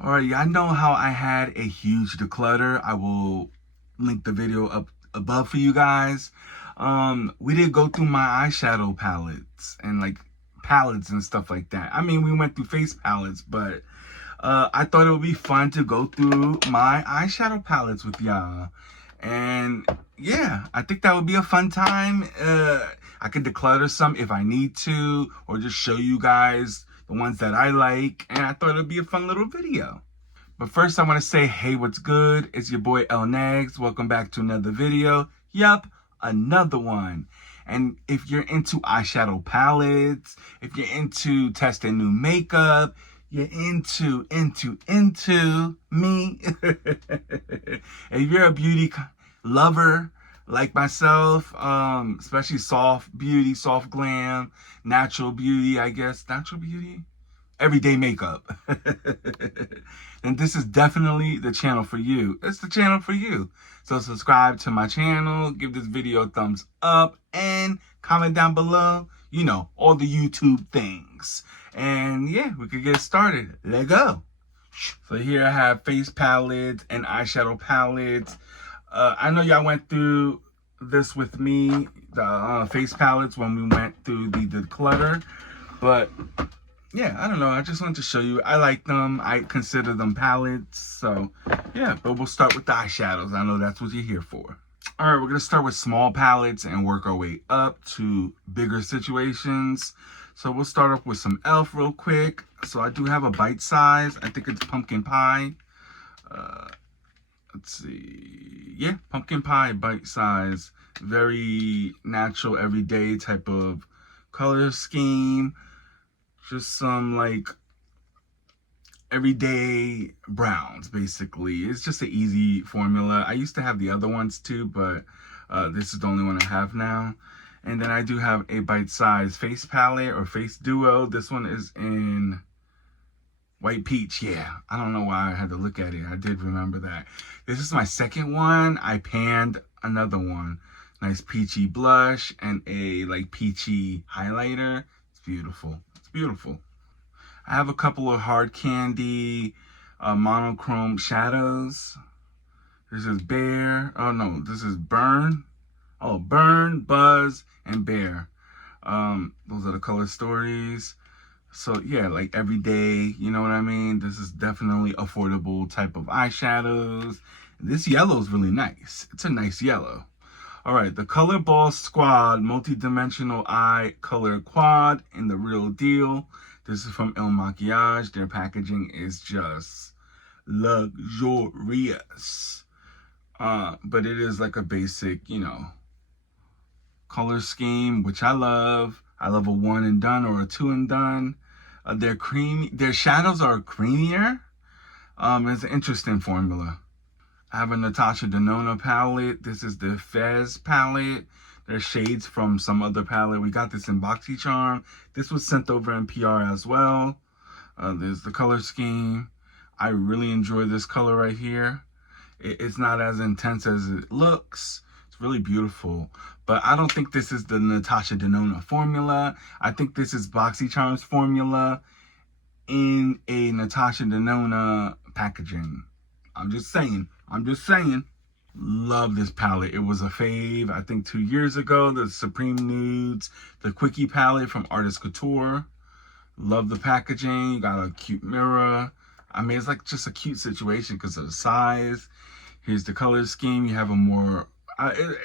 All right, y'all know how I had a huge declutter. I will link the video up above for you guys. We did go through my eyeshadow palettes and like palettes and stuff like that. I mean, we went through face palettes, but I thought it would be fun to go through my eyeshadow palettes with y'all. And yeah, I think that would be a fun time. I could declutter some if I need to, or just show you guys the ones that I like. And I thought it would be a fun little video. But first, I want to say, hey, what's good? It's your boy Lnegz. Welcome back to another video. Yup, another one. And if you're into eyeshadow palettes, if you're into testing new makeup, you're into me. If you're a beauty lover like myself, especially soft beauty, soft glam, natural beauty, I guess, natural beauty, everyday makeup, then this is definitely the channel for you. It's the channel for you. So subscribe to my channel, give this video a thumbs up, and comment down below, you know, all the YouTube things. And yeah, we could get started. Let's go. So here I have face palettes and eyeshadow palettes. I know y'all went through this with me, the face palettes, when we went through the declutter, but yeah, I don't know. I just wanted to show you. I like them. I consider them palettes. So yeah, but we'll start with the eyeshadows. I know that's what you're here for. All right, we're going to start with small palettes and work our way up to bigger situations. So we'll start off with some e.l.f. real quick. So I do have a bite size. I think it's pumpkin pie. Let's see. Yeah, pumpkin pie bite size. Very natural, everyday type of color scheme. Just some like everyday browns, basically. It's just an easy formula. I used to have the other ones too, but this is the only one I have now. And then I do have a bite-size face palette or face duo. This one is in white peach. Yeah, I don't know why I had to look at it. I did remember that. This is my second one. I panned another one. Nice peachy blush and a like peachy highlighter. It's beautiful. It's beautiful. I have a couple of hard candy monochrome shadows. This is Bear. Oh no, this is Burn. Oh, Burn, Buzz, and Bear. Those are the color stories. So yeah, like every day, you know what I mean? This is definitely affordable type of eyeshadows. This yellow is really nice. It's a nice yellow. All right, the Color Ball Squad Multi-Dimensional Eye Color Quad in the Real Deal. This is from Il Makiage. Their packaging is just luxurious. But it is like a basic, you know, color scheme, which I love. I love a one and done or a two and done. They're creamy. Their shadows are creamier. It's an interesting formula. I have a Natasha Denona palette. This is the Fez palette. There's shades from some other palette. We got this in BoxyCharm. This was sent over in PR as well. There's the color scheme. I really enjoy this color right here. It's not as intense as it looks. It's really beautiful. But I don't think this is the Natasha Denona formula. I think this is BoxyCharm's formula in a Natasha Denona packaging. I'm just saying. Love this palette. It was a fave, I think 2 years ago. The Supreme Nudes, the Quickie palette from Artist Couture. Love the packaging. You got a cute mirror. I mean, it's like just a cute situation because of the size. Here's the color scheme. You have a more,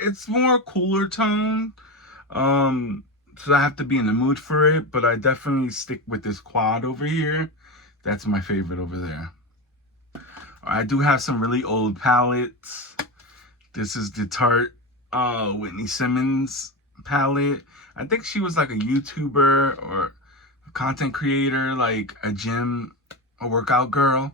it's more cooler tone. So I have to be in the mood for it, but I definitely stick with this quad over here. That's my favorite over there. I do have some really old palettes. This is the Tarte Whitney Simmons palette. I think she was like a YouTuber or a content creator, like a workout girl.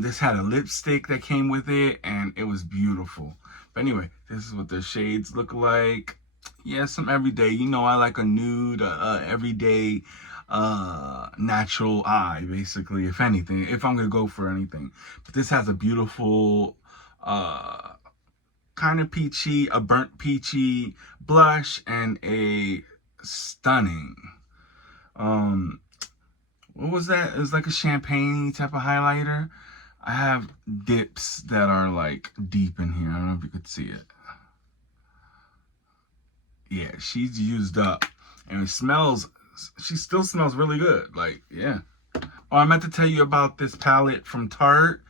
This had a lipstick that came with it, and it was beautiful. But anyway, this is what the shades look like. Yeah, some everyday. You know, I like a nude, everyday, natural eye, basically, if anything, if I'm going to go for anything. But this has a beautiful, kind of peachy, a burnt peachy blush, and a stunning, what was that? It was like a champagne type of highlighter. I have dips that are like deep in here. I don't know if you could see it. Yeah, she's used up. And it smells, she still smells really good. Like, yeah. Oh, I meant to tell you about this palette from Tarte.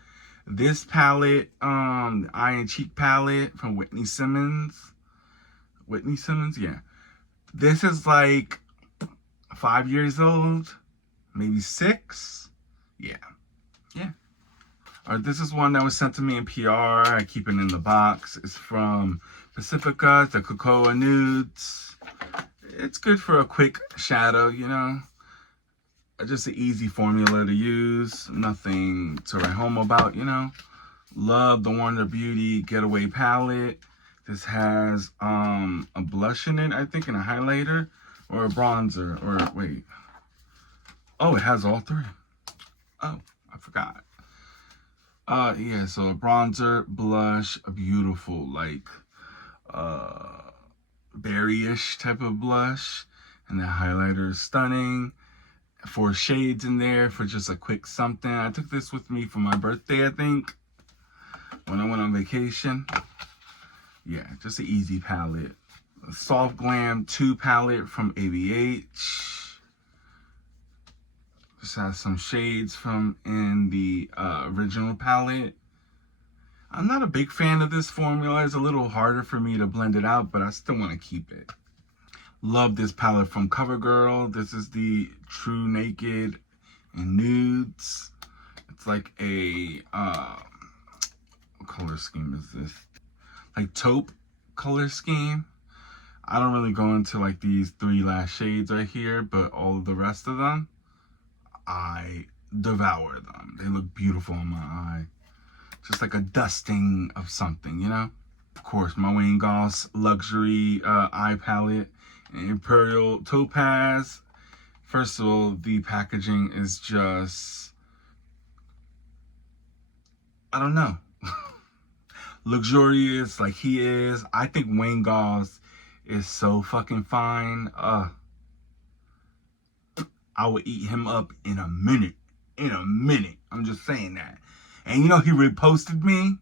This palette, the Eye and Cheek palette from Whitney Simmons. Whitney Simmons, yeah. This is like 5 years old, maybe 6. Yeah, yeah. This is one that was sent to me in PR. I keep it in the box. It's from Pacifica, the Cocoa Nudes. It's good for a quick shadow, you know. Just an easy formula to use. Nothing to write home about, you know. Love the Wonder Beauty Getaway palette. This has a blush in it, I think, and a highlighter. Or a bronzer. Or, wait. Oh, it has all 3. Oh, I forgot. Yeah, so a bronzer, blush, a beautiful, like, berry-ish type of blush. And the highlighter is stunning. 4 shades in there for just a quick something. I took this with me for my birthday, I think, when I went on vacation. Yeah, just an easy palette. A Soft Glam 2 palette from ABH. Just has some shades from in the original palette. I'm not a big fan of this formula. It's a little harder for me to blend it out, but I still want to keep it. Love this palette from CoverGirl. This is the True Naked and Nudes. It's like a, what color scheme is this? Like taupe color scheme. I don't really go into like these 3 last shades right here, but all of the rest of them, I devour them. They look beautiful on my eye. Just like a dusting of something, you know? Of course, my Wayne Goss Luxury Eye Palette. Imperial Topaz. First of all, the packaging is just, I don't know, luxurious like he is. I think Wayne Goss is so fucking fine. I would eat him up in a minute. In a minute. I'm just saying that. And you know, he reposted me.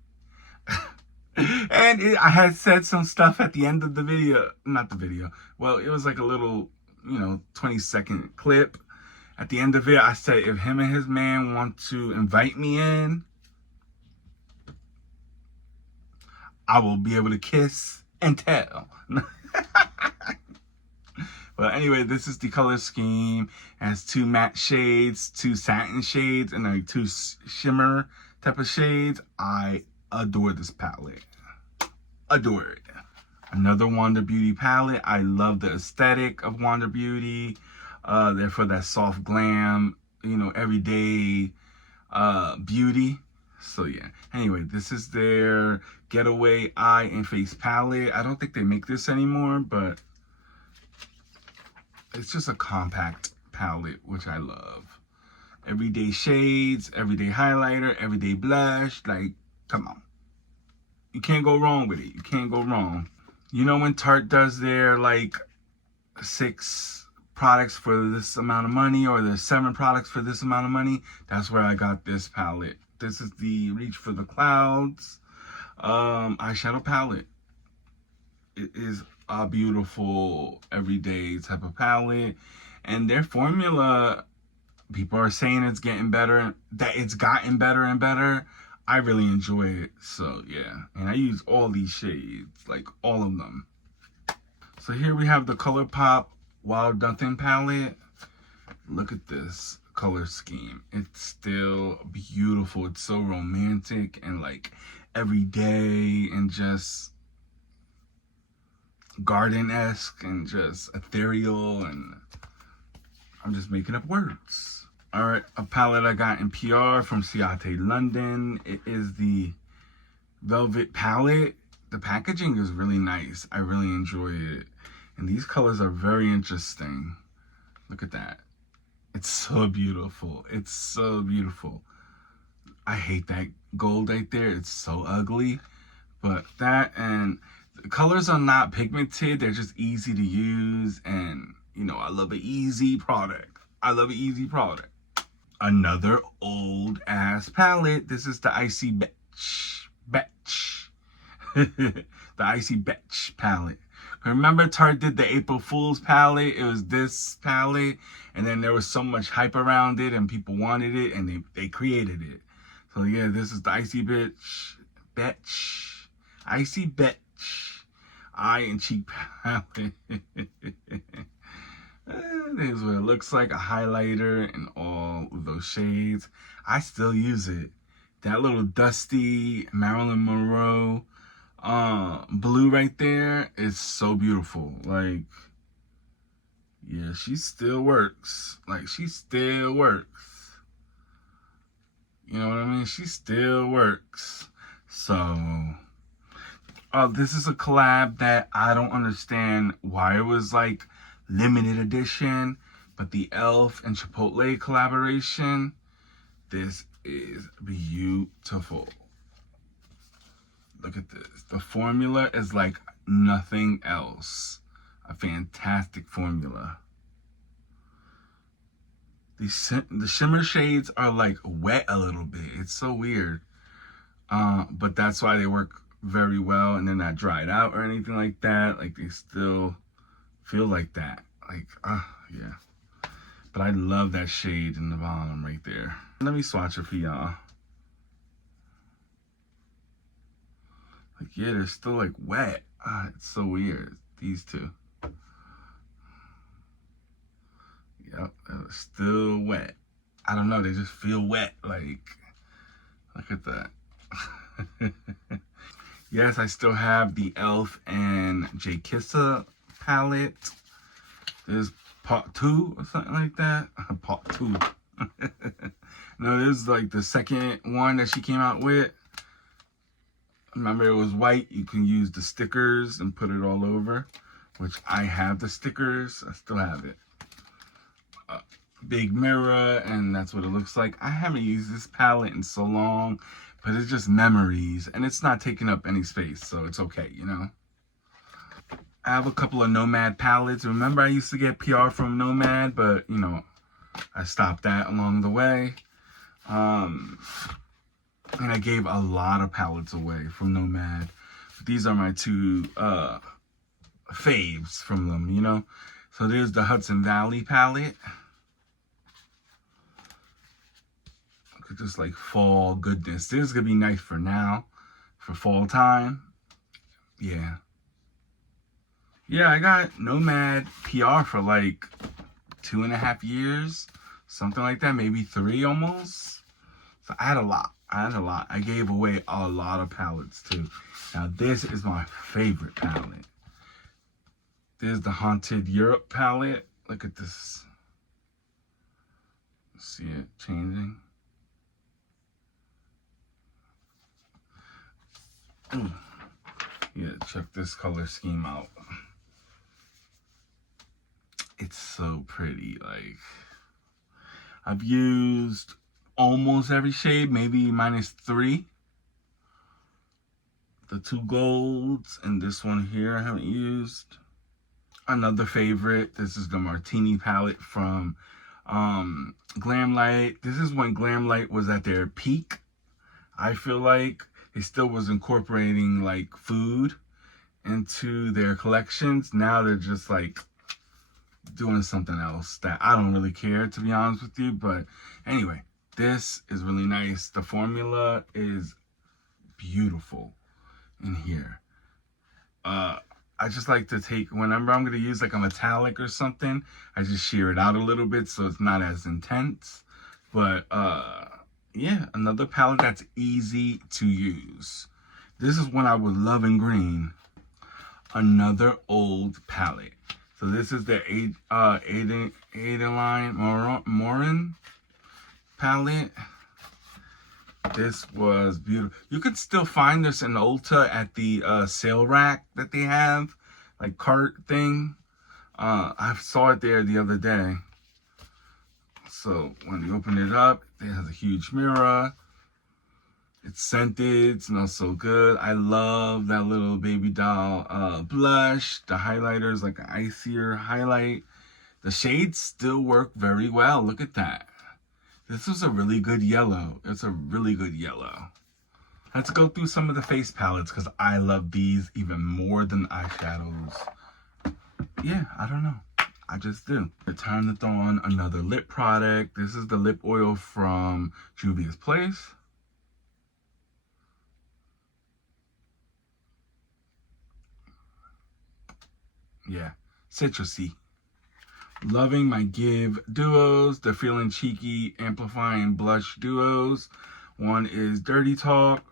And I had said some stuff at the end of the video. Not the video. Well, it was like a little, you know, 20-second clip. At the end of it, I said, if him and his man want to invite me in, I will be able to kiss and tell. But anyway, this is the color scheme. It has 2 matte shades, 2 satin shades, and like 2 shimmer type of shades. I adore this palette. Adore it. Another Wonder Beauty palette. I love the aesthetic of Wonder Beauty. Therefore, that soft glam, you know, everyday beauty. So yeah. Anyway, this is their Getaway Eye and Face palette. I don't think they make this anymore, but it's just a compact palette, which I love. Everyday shades, everyday highlighter, everyday blush. Like, come on. You can't go wrong with it. You can't go wrong. You know when Tarte does their like 6 products for this amount of money, or the 7 products for this amount of money? That's where I got this palette. This is the Reach for the Clouds eyeshadow palette. It is a beautiful everyday type of palette. And their formula, people are saying it's getting better, that it's gotten better and better. I really enjoy it, so yeah. And I use all these shades, like all of them. So here we have the ColourPop Wild Nothing palette. Look at this color scheme. It's still beautiful. It's so romantic and like everyday and just garden-esque and just ethereal, and I'm just making up words. All right, a palette I got in PR from Ciate London. It is the Velvet palette. The packaging is really nice. I really enjoy it. And these colors are very interesting. Look at that. It's so beautiful. It's so beautiful. I hate that gold right there. It's so ugly. But that, and the colors are not pigmented. They're just easy to use. And, you know, I love an easy product. I love an easy product. Another old ass palette. This is the Icy the Icy Betch palette. Remember Tarte did the April Fool's palette? It was this palette, and then there was so much hype around it, and people wanted it, and they created it. So yeah, this is the Icy Icy Betch eye and cheek palette. This is what it looks like, a highlighter in all of those shades. I still use it. That little dusty Marilyn Monroe blue right there is so beautiful. Like, yeah, she still works. Like, she still works. You know what I mean? She still works. So, this is a collab that I don't understand why it was like limited edition, but the e.l.f. and Chipotle collaboration, this is beautiful. Look at this. The formula is like nothing else. A fantastic formula. The shimmer shades are like wet a little bit. It's so weird. But that's why they work very well, and they're not dried out or anything like that. Like, they still feel like that. Like, yeah. But I love that shade in the bottom right there. Let me swatch it for y'all. Like, yeah, they're still like wet. It's so weird. These two. Yep, they're still wet. I don't know, they just feel wet. Like, look at that. Yes, I still have the e.l.f. and J. Kissa palette. There's part 2 or something like that. Part 2. No, this is like the second one that she came out with. Remember, it was white. You can use the stickers and put it all over, which I have the stickers. I still have it. Big mirror, and that's what it looks like. I haven't used this palette in so long, but it's just memories, and it's not taking up any space, so it's okay, you know? I have a couple of Nomad palettes. Remember, I used to get PR from Nomad, but, you know, I stopped that along the way. And I gave a lot of palettes away from Nomad. These are my two faves from them, you know? So there's the Hudson Valley palette. Just like fall goodness. This is gonna be nice for now, for fall time. Yeah. Yeah, I got Nomad PR for like 2.5 years, something like that, maybe 3 almost. So I had a lot. I gave away a lot of palettes too. Now this is my favorite palette. There's the Haunted Europe palette. Look at this. See it changing? Ooh. Yeah, check this color scheme out. It's so pretty. Like, I've used almost every shade, maybe -3. The 2 golds and this one here I haven't used. Another favorite, this is the Martini palette from Glam Light. This is when Glam Light was at their peak. I feel like they still was incorporating like food into their collections. Now they're just like doing something else that I don't really care, to be honest with you. But anyway, this is really nice. The formula is beautiful in here. I just like to take, whenever I'm going to use like a metallic or something, I just shear it out a little bit so it's not as intense. But yeah, another palette that's easy to use. This is one I would love in green. Another old palette. So this is the Adeline Morin palette. This was beautiful. You could still find this in Ulta at the sale rack that they have, like cart thing. I saw it there the other day. So when you open it up, it has a huge mirror. It's scented, it smells so good. I love that little baby doll blush. The highlighter is like an icier highlight. The shades still work very well. Look at that. This was a really good yellow. It's a really good yellow. Let's go through some of the face palettes because I love these even more than eyeshadows. Yeah, I don't know. I just do. I turned it on another lip product. This is the lip oil from Juvia's Place. Yeah, citrusy. Loving my Give duos. The Feeling Cheeky Amplifying Blush duos. One is Flirty Talk,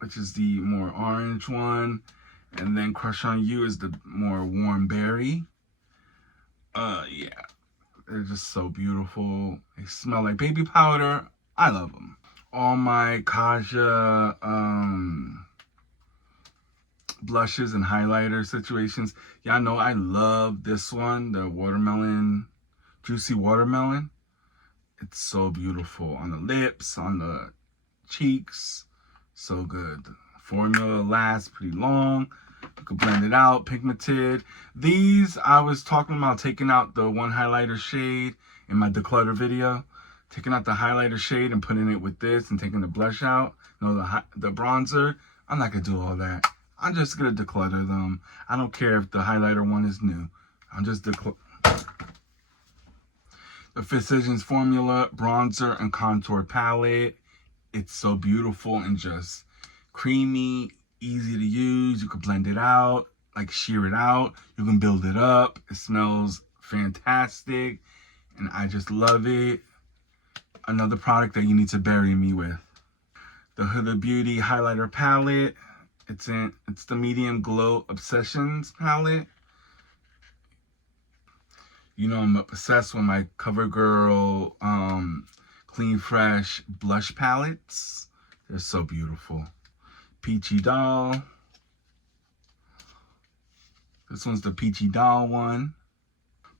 which is the more orange one. And then Crush on You is the more warm berry. Yeah, they're just so beautiful. They smell like baby powder. I love them. All my Kaja blushes and highlighter situations. Y'all know I love this one, the watermelon, juicy watermelon. It's so beautiful on the lips, on the cheeks. So good. Formula lasts pretty long. You can blend it out, pigmented. These, I was talking about taking out the one highlighter shade in my declutter video. Taking out the highlighter shade and putting it with this and taking the blush out. No, the bronzer. I'm not going to do all that. I'm just going to declutter them. I don't care if the highlighter one is new. I'm just declutter. The Physicians Formula Bronzer and Contour Palette. It's so beautiful and just creamy, easy to use. You can blend it out, like sheer it out. You can build it up. It smells fantastic, and I just love it. Another product that you need to bury me with. The Huda Beauty Highlighter Palette. It's the Medium Glow Obsessions palette. You know I'm obsessed with my CoverGirl Clean Fresh blush palettes. They're so beautiful. Peachy Doll. This one's the Peachy Doll one.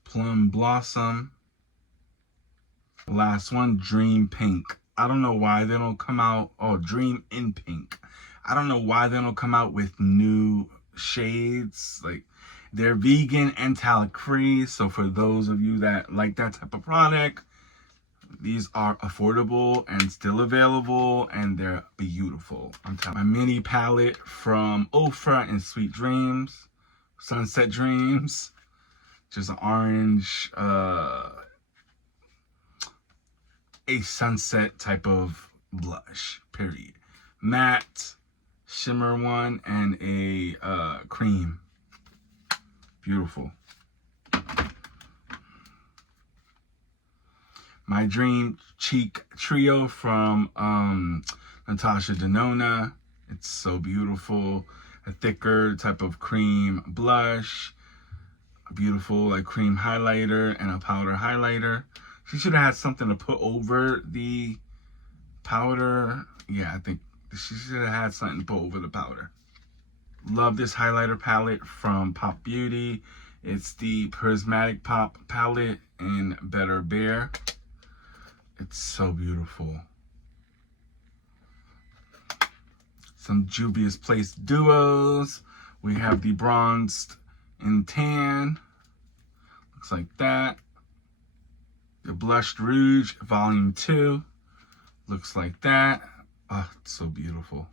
Plum Blossom. Last one, Dream Pink. I don't know why they don't come out. Oh, Dream in Pink. I don't know why they don't come out with new shades. Like, they're vegan and talc free. So for those of you that like that type of product, these are affordable and still available, and they're beautiful. I'm telling you. My mini palette from Ofra and Sweet Dreams, Sunset Dreams, just an orange, a sunset type of blush, period. Matte, shimmer one, and a cream. Beautiful. My Dream Cheek Trio from Natasha Denona. It's so beautiful. A thicker type of cream blush. A beautiful like cream highlighter and a powder highlighter. She should have had something to put over the powder. Yeah, I think she should have had something to put over the powder. Love this highlighter palette from Pop Beauty. It's the Prismatic Pop palette in Better Bear. It's so beautiful. Some Juvia's Place duos. We have the Bronzed in Tan. Looks like that. The Blushed Rouge Volume 2. Looks like that. Oh, it's so beautiful.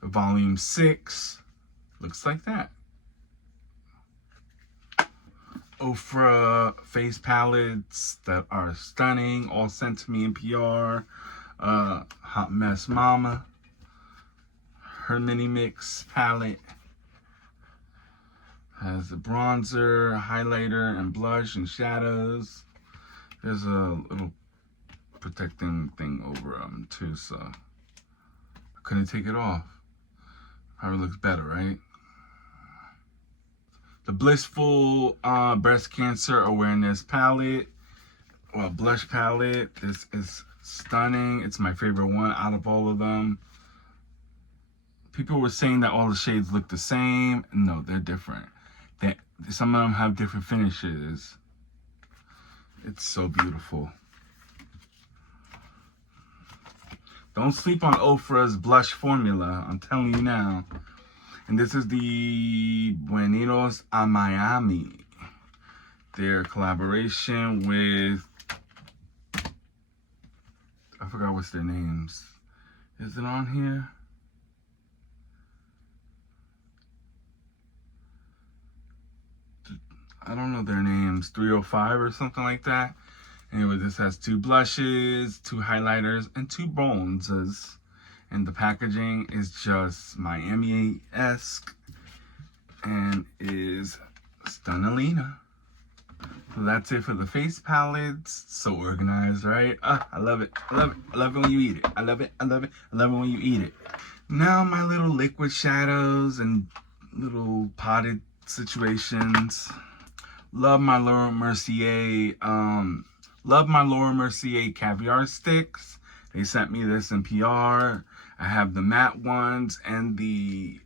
The Volume 6. Looks like that. Ofra face palettes that are stunning. All sent to me in PR. Hot Mess Mama. Her Mini Mix palette. Has the bronzer, highlighter, and blush and shadows. There's a little protecting thing over them too, so I couldn't take it off. Probably looks better, right? The Blissful Breast Cancer Awareness palette, well, blush palette. This is stunning. It's my favorite one out of all of them. People were saying that all the shades look the same. No, they're different. Some of them have different finishes. It's so beautiful. Don't sleep on Ofra's blush formula. I'm telling you now. And this is the Buenos a Miami. their collaboration with, I forgot what's their names. Is it on here? I don't know their names. 305 or something like that. Anyway, this has 2 blushes, 2 highlighters, and 2 bronzers. And the packaging is just Miami-esque and is Stunnalina. So that's it for the face palettes. So organized, right? I love it. I love it. I love it when you eat it. I love it. I love it. I love it when you eat it. Now my little liquid shadows and little potted situations. Love my Laura Mercier. Love my Laura Mercier caviar sticks. They sent me this in PR. I have the matte ones and the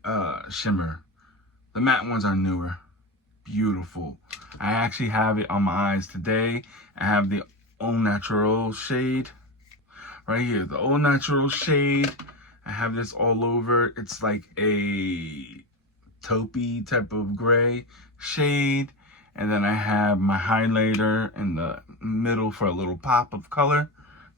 shimmer. The matte ones are newer. Beautiful. I actually have it on my eyes today. I have the Au Natural shade right here. The Au Natural shade. I have this all over. It's like a taupey type of gray shade. And then I have my highlighter in the middle for a little pop of color.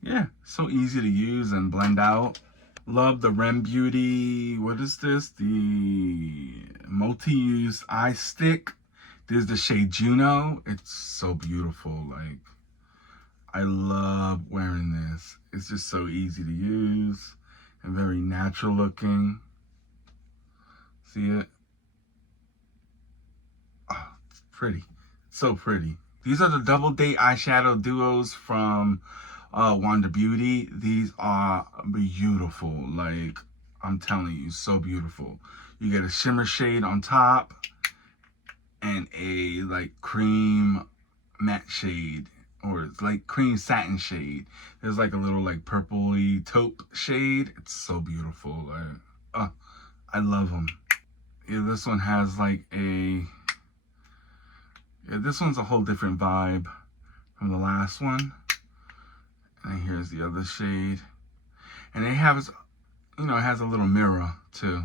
Yeah, so easy to use and blend out. Love the Rem Beauty, what is this? The multi-use eye stick. This is the shade Juno. It's so beautiful. Like, I love wearing this. It's just so easy to use and very natural looking. See it? Oh, it's pretty. So pretty. These are the Double Date eyeshadow duos from Wanda Beauty. These are beautiful. Like, I'm telling you, so beautiful. You get a shimmer shade on top and a like cream matte shade, or it's like cream satin shade. There's like a little like purpley taupe shade. It's so beautiful. Like, I love them. Yeah, this one has like a, yeah, this one's a whole different vibe from the last one. And here's the other shade. And it has, you know, it has a little mirror too.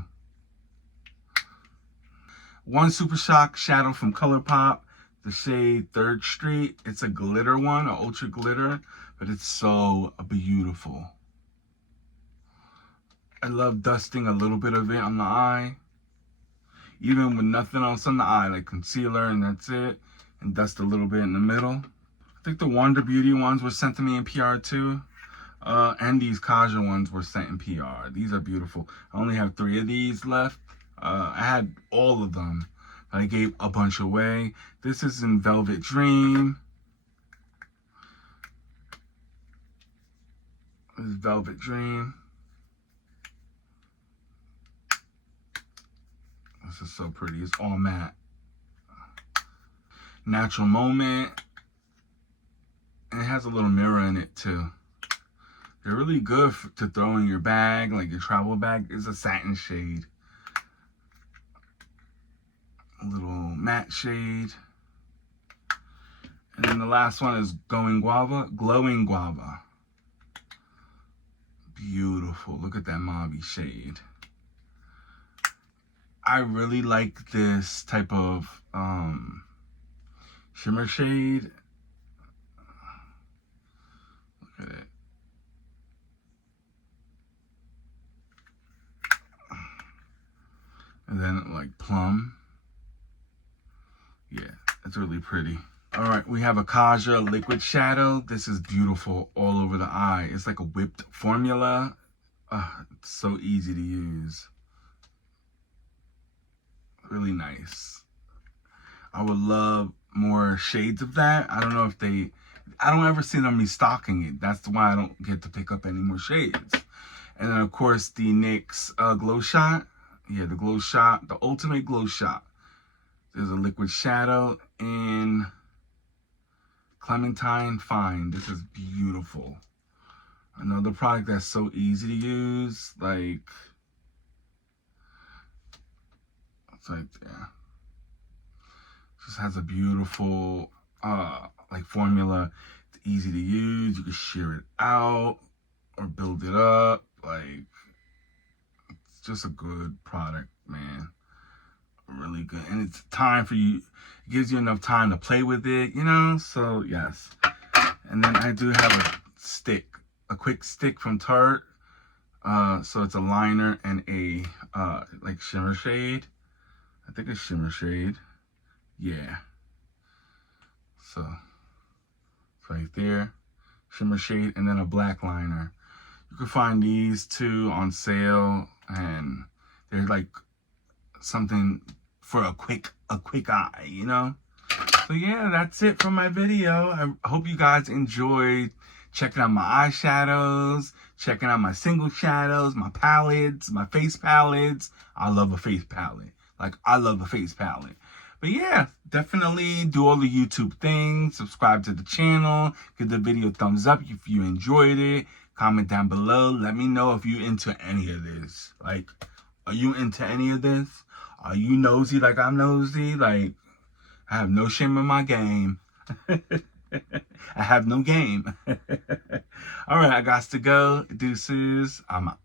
One Super Shock shadow from ColourPop, the shade 3rd Street. It's a glitter one, an ultra glitter, but it's so beautiful. I love dusting a little bit of it on the eye, even with nothing else on the eye, like concealer and that's it, and dust a little bit in the middle. I think the Wanda Beauty ones were sent to me in PR too. And these Kaja ones were sent in PR. These are beautiful. I only have 3 of these left. I had all of them, but I gave a bunch away. This is in Velvet Dream. This is Velvet Dream. This is so pretty. It's all matte. Natural Moment. And it has a little mirror in it too. They're really good to throw in your bag, like your travel bag. It's a satin shade. A little matte shade. And then the last one is Glowing Guava. Beautiful. Look at that mauve shade. I really like this type of shimmer shade. Look at it. And then like plum. Yeah, it's really pretty. All right, we have a Kaja liquid shadow. This is beautiful all over the eye. It's like a whipped formula. It's so easy to use. Really nice. I would love more shades of that. I don't know if I don't ever see them restocking it. That's why I don't get to pick up any more shades. And then of course the NYX Glow Shot. Yeah, the Glow Shot, the Ultimate Glow Shot. There's a liquid shadow in Clementine Fine. This is beautiful. Another product that's so easy to use. Like, it's right there. Just has a beautiful like formula. It's easy to use. You can shear it out or build it up. Like, it's just a good product, man. really good. And it's time for you, it gives you enough time to play with it, you know? So, yes. And then I do have a stick, a quick stick from Tarte. So it's a liner and a, like shimmer shade. I think it's shimmer shade. Yeah. So, it's right there. Shimmer shade and then a black liner. You can find these two on sale, and they're like something for a quick eye, you know? So yeah, that's it for my video. I hope you guys enjoyed checking out my eyeshadows, checking out my single shadows, my palettes, my face palettes. I love a face palette. Like, I love a face palette. But yeah, definitely do all the YouTube things. Subscribe to the channel. Give the video a thumbs up if you enjoyed it. Comment down below. Let me know if you're into any of this. Like, are you into any of this? Are you nosy like I'm nosy? Like, I have no shame in my game. I have no game. All right, I got to go. Deuces. I'm out.